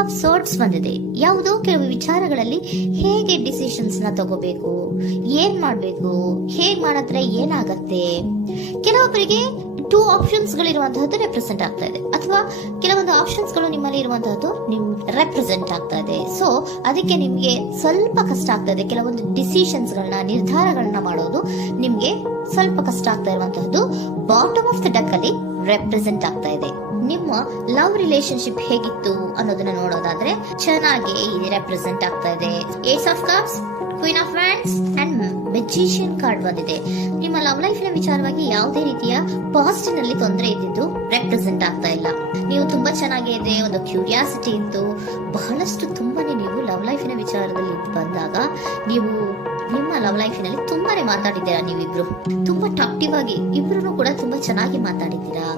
Of swords ಬಂದಿದೆ. ಯಾವುದೋ ಕೆಲವು ವಿಚಾರಗಳಲ್ಲಿ ಹೇಗೆ ಡಿಸಿಷನ್ಸ್ ನ ತಗೋಬೇಕು, ಏನ್ ಮಾಡ್ಬೇಕು, ಹೇಗ್ ಮಾಡಿದ್ರೆ ಏನಾಗತ್ತೆ. ಕೆಲವೊಬ್ಬರಿಗೆ 2 ಆಪ್ಷನ್ಸ್ ಗಳಿರುವಂತಹದ್ದು ರೆಪ್ರೆಸೆಂಟ್ ಆಗ್ತಾ ಇದೆ, ಅಥವಾ ಕೆಲವೊಂದು ಆಪ್ಷನ್ಸ್ ಗಳು ನಿಮ್ಮಲ್ಲಿ ಇರುವಂತಹದ್ದು ರೆಪ್ರೆಸೆಂಟ್ ಆಗ್ತಾ ಇದೆ. ಸೊ ಅದಕ್ಕೆ ನಿಮ್ಗೆ ಸ್ವಲ್ಪ ಕಷ್ಟ ಆಗ್ತಾ ಇದೆ. ಕೆಲವೊಂದು ಡಿಸಿಷನ್ಸ್ ಗಳನ್ನ, ನಿರ್ಧಾರಗಳನ್ನ ಮಾಡೋದು ನಿಮ್ಗೆ ಸ್ವಲ್ಪ ಕಷ್ಟ ಆಗ್ತಾ ಇರುವಂತಹದ್ದು ಬಾಟಮ್ ಆಫ್ ದ ಡಕ್ ಅಲ್ಲಿ ರೆಪ್ರೆಸೆಂಟ್ ಆಗ್ತಾ ಇದೆ. ನಿಮ್ಮ ಲವ್ ರಿಲೇಶನ್ಶಿಪ್ ಹೇಗಿತ್ತು ಅನ್ನೋದನ್ನ ನೋಡೋದಾದ್ರೆ ಚೆನ್ನಾಗಿ ಇಲ್ಲಿ ರೆಪ್ರೆಸೆಂಟ್ ಆಗ್ತಾ ಇದೆ. Ace of cups, queen of wands and magician card ಬಂದಿದೆ. ನಿಮ್ಮ ಲವ್ ಲೈಫ್ ನ ವಿಚಾರವಾಗಿ ಯಾವುದೇ ರೀತಿಯ ಪಾಸಿಟಿವ್ ನಲ್ಲಿ ತೊಂದರೆ ಇದ್ದಿದ್ದು ರೆಪ್ರೆಸೆಂಟ್ ಆಗ್ತಾ ಇಲ್ಲ. ನೀವು ತುಂಬಾ ಚೆನ್ನಾಗಿದೆ, ಒಂದು ಕ್ಯೂರಿಯಾಸಿಟಿ ಇತ್ತು, ಬಹಳಷ್ಟು ತುಂಬಾನೇ ನೀವು ಲವ್ ಲೈಫಿನ ವಿಚಾರದಲ್ಲಿ ಬಂದಾಗ ನೀವು ನಿಮ್ಮ ಲವ್ ಲೈಫಿನಲ್ಲಿ ತುಂಬಾನೇ ಮಾತಾಡಿದ್ದೀರಾ. ನೀವಿಬ್ರು ತುಂಬಾ ಟಾಕ್ಟಿವ್ ಆಗಿ ಇಬ್ರು ಕೂಡ ತುಂಬಾ ಚೆನ್ನಾಗಿ ಮಾತಾಡಿದ್ದೀರಾ.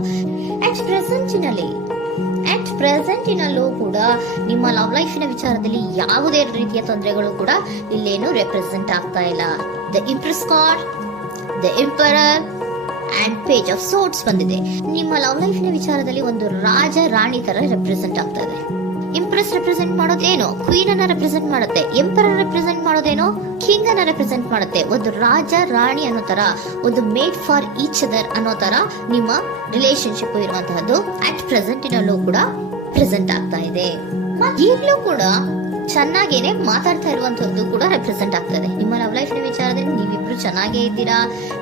ಅಟ್ ಪ್ರೆಸೆಂಟಿನಲ್ಲೂ ಕೂಡ ನಿಮ್ಮ ಲವ್ ಲೈಫಿನ ವಿಚಾರದಲ್ಲಿ ಯಾವುದೇ ರೀತಿಯ ತೊಂದರೆಗಳು ಕೂಡ ಇಲ್ಲೇನು ರೆಪ್ರೆಸೆಂಟ್ ಆಗ್ತಾ ಇಲ್ಲ. The Impress card, the emperor and page of swords ಬಂದಿದೆ. ನಿಮ್ಮ ಲವ್ ಲೈಫಿನ ವಿಚಾರದಲ್ಲಿ ಒಂದು ರಾಜ ರಾಣಿ ತರ ರೆಪ್ರೆಸೆಂಟ್ ಆಗ್ತಾ ಇದೆ. ಇಂಪ್ರೆಸ್ ರೆಪ್ರೆಸೆಂಟ್ ಮಾಡೋದೇನೋ ಕ್ವೀನ್ ಅನ್ನ ರೆಪ್ರೆಸೆಂಟ್ ಮಾಡುತ್ತೆ, ಎಂಪರರ್ ರೆಪ್ರೆಸೆಂಟ್ ಮಾಡೋದೇನೋ ಕಿಂಗ್ ಅನ್ನ ರೆಪ್ರೆಸೆಂಟ್ ಮಾಡುತ್ತೆ. ಒಂದು ರಾಜ ರಾಣಿ ಅನ್ನೋ ತರ, ಒಂದು ಮೇಡ್ ಫಾರ್ ಈಚ್ ಅದರ್ ಅನ್ನೋ ತರ ನಿಮ್ಮ ರಿಲೇಶನ್ಶಿಪ್ ಇರುವಂತಹದ್ದು ಅಟ್ ಪ್ರೆಸೆಂಟಿನಲ್ಲೂ ಕೂಡ ಪ್ರೆಸೆಂಟ್ ಆಗ್ತಾ ಇದೆ. ಈಗಲೂ ಕೂಡ ಚೆನ್ನಾಗೇನೆ ಮಾತಾಡ್ತಾ ಇರುವಂತಹದ್ದು ಕೂಡ ರೆಪ್ರೆಸೆಂಟ್ ಆಗ್ತದೆ. ನಿಮ್ಮ ಲವ್ ಲೈಫ್ ನ ವಿಚಾರದಲ್ಲಿ ನೀವಿಬ್ರು ಚೆನ್ನಾಗೇ ಇದ್ದೀರಾ,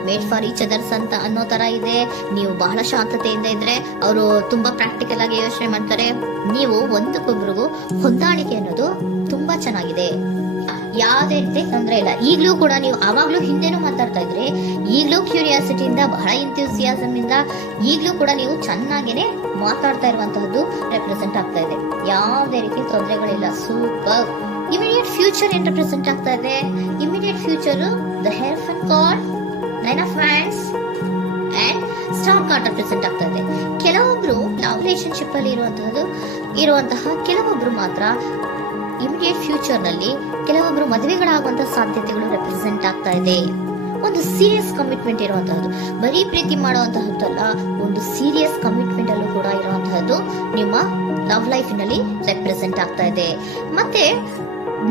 ಮೇಡ್ ಫಾರ್ ಈಚ್ ಅದರ್ಸ್ ಅಂತ ಅನ್ನೋ ತರ ಇದೆ. ನೀವು ಬಹಳ ಶಾಂತತೆಯಿಂದ ಇದ್ರೆ ಅವರು ತುಂಬಾ ಪ್ರಾಕ್ಟಿಕಲ್ ಆಗಿ ಯೋಚನೆ ಮಾಡ್ತಾರೆ. ನೀವು ಒಂದಕ್ಕೊಬ್ರಿಗೂ ಹೊಂದಾಣಿಕೆ ಅನ್ನೋದು ತುಂಬಾ ಚೆನ್ನಾಗಿದೆ, ಯಾವುದೇ ರೀತಿ ತೊಂದರೆ ಇಲ್ಲ. ಈಗಲೂ ಕೂಡ ನೀವು ಆವಾಗ್ಲೂ ಹಿಂದೆನೂ ಮಾತಾಡ್ತಾ ಇದ್ರಿ, ಈಗಲೂ ಕ್ಯೂರಿಯಾಸಿಟಿಯಿಂದ, ಬಹಳ ಇಂಥ್ಯೂಸಿಯಾಸಮ್ ಇಂದ ಈಗಲೂ ಕೂಡ ನೀವು ಚೆನ್ನಾಗೇನೆ ಮಾತಾಡ್ತಾ ಇರುವಂತಹದ್ದು ರೆಪ್ರೆಸೆಂಟ್ ಆಗ್ತಾ ಇದೆ. ಯಾವುದೇ ರೀತಿ ತೊಂದರೆಗಳಿಲ್ಲ, ಸೂಪರ್. ಇಮಿಡಿಯೇಟ್ ಫ್ಯೂಚರ್ ಏನ್ ರೆಪ್ರೆಸೆಂಟ್ ಆಗ್ತಾ ಇದೆ? Immediate future the hierophant card, nine of hands and star card represent ಆಗ್ತಾ ಇದೆ. ಕೆಲವೊಬ್ರು ಲವ್ ರಿಲೇಶನ್ಶಿಪ್ ಅಲ್ಲಿ ಇರುವಂತಹ ಕೆಲವೊಬ್ರು ಮಾತ್ರ ಇಮಿಡಿಯೇಟ್ ಫ್ಯೂಚರ್ ನಲ್ಲಿ ಕೆಲವೊಬ್ರು ಮದುವೆಗಳಾಗುವಂತಹ ಸಾಧ್ಯತೆಗಳು ರೆಪ್ರೆಸೆಂಟ್ ಆಗ್ತಾ ಇದೆ. ಒಂದು ಸೀರಿಯಸ್ ಕಮಿಟ್ಮೆಂಟ್ ಇರುವಂತಹದ್ದು, ಬರೀ ಪ್ರೀತಿ ಮಾಡುವಂತಹದ್ದಲ್ಲ, ಒಂದು ಸೀರಿಯಸ್ ಕಮಿಟ್ಮೆಂಟ್ ಅಲ್ಲೂ ಕೂಡ ಇರುವಂತಹದ್ದು ನಿಮ್ಮ ಲವ್ ಲೈಫ್ ನಲ್ಲಿ ರೆಪ್ರೆಸೆಂಟ್ ಆಗ್ತಾ ಇದೆ. ಮತ್ತೆ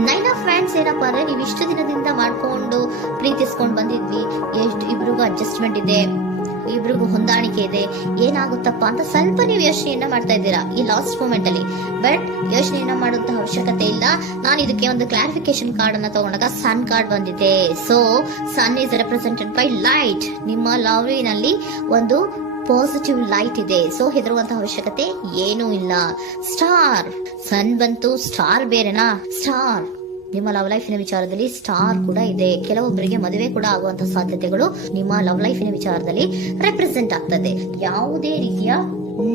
ನೈನ್ ಆಫ್ ಹ್ಯಾಂಡ್ಸ್ ಏನಪ್ಪಾ ಅಂದ್ರೆ, ನೀವು ಇಷ್ಟು ದಿನದಿಂದ ಮಾಡ್ಕೊಂಡು ಪ್ರೀತಿಸ್ಕೊಂಡು ಬಂದಿದ್ವಿ, ಇಬ್ರಿಗೂ ಅಡ್ಜಸ್ಟ್ಮೆಂಟ್ ಇದೆ, ಇಬ್ರಿಗೂ ಹೊಂದಾಣಿಕೆ ಇದೆ, ಏನಾಗುತ್ತಪ್ಪ ಅಂತ ಸ್ವಲ್ಪ ನೀವು ಯೋಚನೆಯನ್ನ ಮಾಡ್ತಾ ಇದ್ದೀರಾ ಈ ಲಾಸ್ಟ್ ಮೂಮೆಂಟ್ ಅಲ್ಲಿ. ಬಟ್ ಯೋಚನೆಯನ್ನ ಮಾಡುವಂತ ಅವಶ್ಯಕತೆ ಇಲ್ಲ. ನಾನು ಇದಕ್ಕೆ ಒಂದು ಕ್ಲಾರಿಫಿಕೇಶನ್ ಕಾರ್ಡ್ ಅನ್ನ ತಗೊಂಡಾಗ ಸನ್ ಕಾರ್ಡ್ ಬಂದಿದೆ. So sun is represented by light. ನಿಮ್ಮ ಲವ್ ನಲ್ಲಿ ಒಂದು ಪಾಸಿಟಿವ್ ಲೈಟ್ ಇದೆ. ಸೊ ಹೆದರುವಂತಹ ಅವಶ್ಯಕತೆ ಏನೂ ಇಲ್ಲ. ಸ್ಟಾರ್, ಸನ್ ಬಂತು, ಸ್ಟಾರ್ ಬೇರೆನಾ? ಸ್ಟಾರ್ ನಿಮ್ಮ ಲವ್ ಲೈಫಿನ ವಿಚಾರದಲ್ಲಿ ಸ್ಟಾರ್ ಕೂಡ ಇದೆ. ಕೆಲವೊಬ್ಬರಿಗೆ ಮದುವೆ ಕೂಡ ಆಗುವಂತಹ ಸಾಧ್ಯತೆಗಳು ನಿಮ್ಮ ಲವ್ ಲೈಫಿನ ವಿಚಾರದಲ್ಲಿ ರೆಪ್ರೆಸೆಂಟ್ ಆಗ್ತದೆ. ಯಾವುದೇ ರೀತಿಯ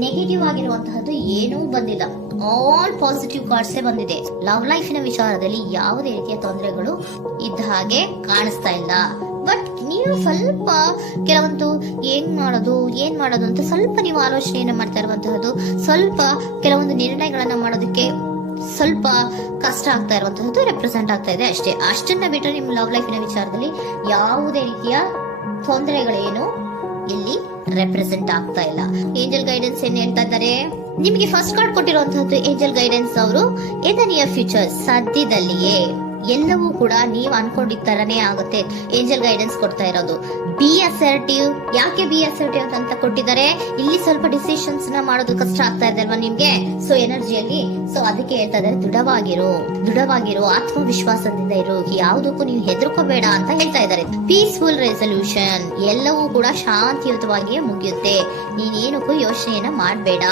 ನೆಗೆಟಿವ್ ಆಗಿರುವಂತಹದ್ದು ಏನೂ ಬಂದಿಲ್ಲ, ಆಲ್ ಪಾಸಿಟಿವ್ ಕಾರ್ಡ್ಸ್ ಬಂದಿದೆ. ಲವ್ ಲೈಫಿನ ವಿಚಾರದಲ್ಲಿ ಯಾವುದೇ ರೀತಿಯ ತೊಂದರೆಗಳು ಇದ್ದ ಹಾಗೆ ಕಾಣಿಸ್ತಾ ಇಲ್ಲ. ಬಟ್ ನೀವು ಸ್ವಲ್ಪ ಕೆಲವೊಂದು ಏನ್ ಮಾಡೋದು ಅಂತ ಸ್ವಲ್ಪ ನೀವು ಆಲೋಚನೆಯನ್ನ ಮಾಡ್ತಾ ಇರುವಂತಹದ್ದು, ಸ್ವಲ್ಪ ಕೆಲವೊಂದು ನಿರ್ಣಯಗಳನ್ನ ಮಾಡೋದಕ್ಕೆ ಸ್ವಲ್ಪ ಕಷ್ಟ ಆಗ್ತಾ ಇರುವಂತಹದ್ದು ರೆಪ್ರೆಸೆಂಟ್ ಆಗ್ತಾ ಇದೆ ಅಷ್ಟೇ. ಅಷ್ಟನ್ನ ಬಿಟ್ಟರೆ ನಿಮ್ಮ ಲವ್ ಲೈಫಿನ ವಿಚಾರದಲ್ಲಿ ಯಾವುದೇ ರೀತಿಯ ತೊಂದರೆಗಳೇನು ಇಲ್ಲಿ ರೆಪ್ರೆಸೆಂಟ್ ಆಗ್ತಾ ಇಲ್ಲ. ಏಂಜಲ್ ಗೈಡೆನ್ಸ್ ಏನ್ ಹೇಳ್ತಾ ಇದ್ದಾರೆ? ನಿಮಗೆ ಫಸ್ಟ್ ಕಾರ್ಡ್ ಕೊಟ್ಟಿರುವಂತಹದ್ದು ಏಂಜಲ್ ಗೈಡೆನ್ಸ್ ಅವರು ಇನ್ ದ ನಿಯರ್ ಫ್ಯೂಚರ್, ಸದ್ಯದಲ್ಲಿಯೇ ಎಲ್ಲವೂ ಕೂಡ ನೀವು ಅನ್ಕೊಂಡಿದ್ದ ತರನೇ ಆಗುತ್ತೆ. ಏಂಜಲ್ ಗೈಡೆನ್ಸ್ ಕೊಡ್ತಾ ಇರೋದು ಬಿ ಅಸರ್ಟಿವ್. ಯಾಕೆ ಬಿ ಅಸರ್ಟಿವ್ ಅಂತ ಕೊಟ್ಟಿದ್ದಾರೆ? ಇಲ್ಲಿ ಸ್ವಲ್ಪ ಡಿಸಿಷನ್ಸ್ ನ ಮಾಡೋದು ಕಷ್ಟ ಆಗ್ತಾ ಇದೆ ಅಲ್ವಾ ನಿಮ್ಗೆ, ಸೊ ಎನರ್ಜಿಯಲ್ಲಿ. ಸೊ ಅದಕ್ಕೆ ಹೇಳ್ತಾ ಇದ್ದಾರೆ ದೃಢವಾಗಿರೋ ಆತ್ಮವಿಶ್ವಾಸದಿಂದ ಇರೋ, ಯಾವುದಕ್ಕೂ ನೀವು ಹೆದರ್ಕೋಬೇಡ ಅಂತ ಹೇಳ್ತಾ ಇದ್ದಾರೆ. ಪೀಸ್ಫುಲ್ ರೆಸಲ್ಯೂಷನ್, ಎಲ್ಲವೂ ಕೂಡ ಶಾಂತಿಯುತವಾಗಿಯೇ ಮುಗಿಯುತ್ತೆ, ನೀನೇನಕ್ಕೂ ಯೋಚನೆಯನ್ನ ಮಾಡಬೇಡ.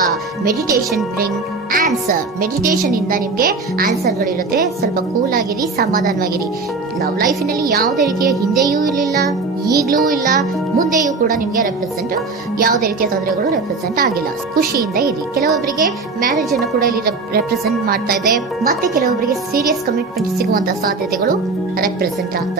ಮೆಡಿಟೇಷನ್ ಬ್ರಿಂಗ್ ಆನ್ಸರ್, ಮೆಡಿಟೇಷನ್ ಇಂದ ನಿಮ್ಗೆ ಆನ್ಸರ್ ಗಳಿರುತ್ತೆ. ಸ್ವಲ್ಪ ಕೂಲ್ ಆಗಿರಿ, ಸಮಾಧಾನವಾಗಿರಿ. ಲವ್ ಲೈಫಿನಲ್ಲಿ ಯಾವುದೇ ರೀತಿಯ ಹಿಂದೆಯೂ ಇರಲಿಲ್ಲ, ಈಗ್ಲೂ ಇಲ್ಲ, ಮುಂದೆಯೂ ಕೂಡ ನಿಮ್ಗೆ ಯಾವುದೇ ರೀತಿಯ ತೊಂದರೆಗಳು ರೆಪ್ರೆಸೆಂಟ್ ಆಗಿಲ್ಲ. ಖುಷಿಯಿಂದ ಇರಿ. ಕೆಲವೊಬ್ಬರಿಗೆ ಮ್ಯಾರೇಜ್ ಅನ್ನು ಕೂಡ ಇಲ್ಲಿ ರೆಪ್ರೆಸೆಂಟ್ ಮಾಡ್ತಾ ಇದೆ. ಮತ್ತೆ ಕೆಲವೊಬ್ಬರಿಗೆ ಸೀರಿಯಸ್ ಕಮಿಟ್ಮೆಂಟ್ ಸಿಗುವಂತಹ ಸಾಧ್ಯತೆಗಳು ರೆಪ್ರೆಸೆಂಟ್ ಆಗ್ತಾ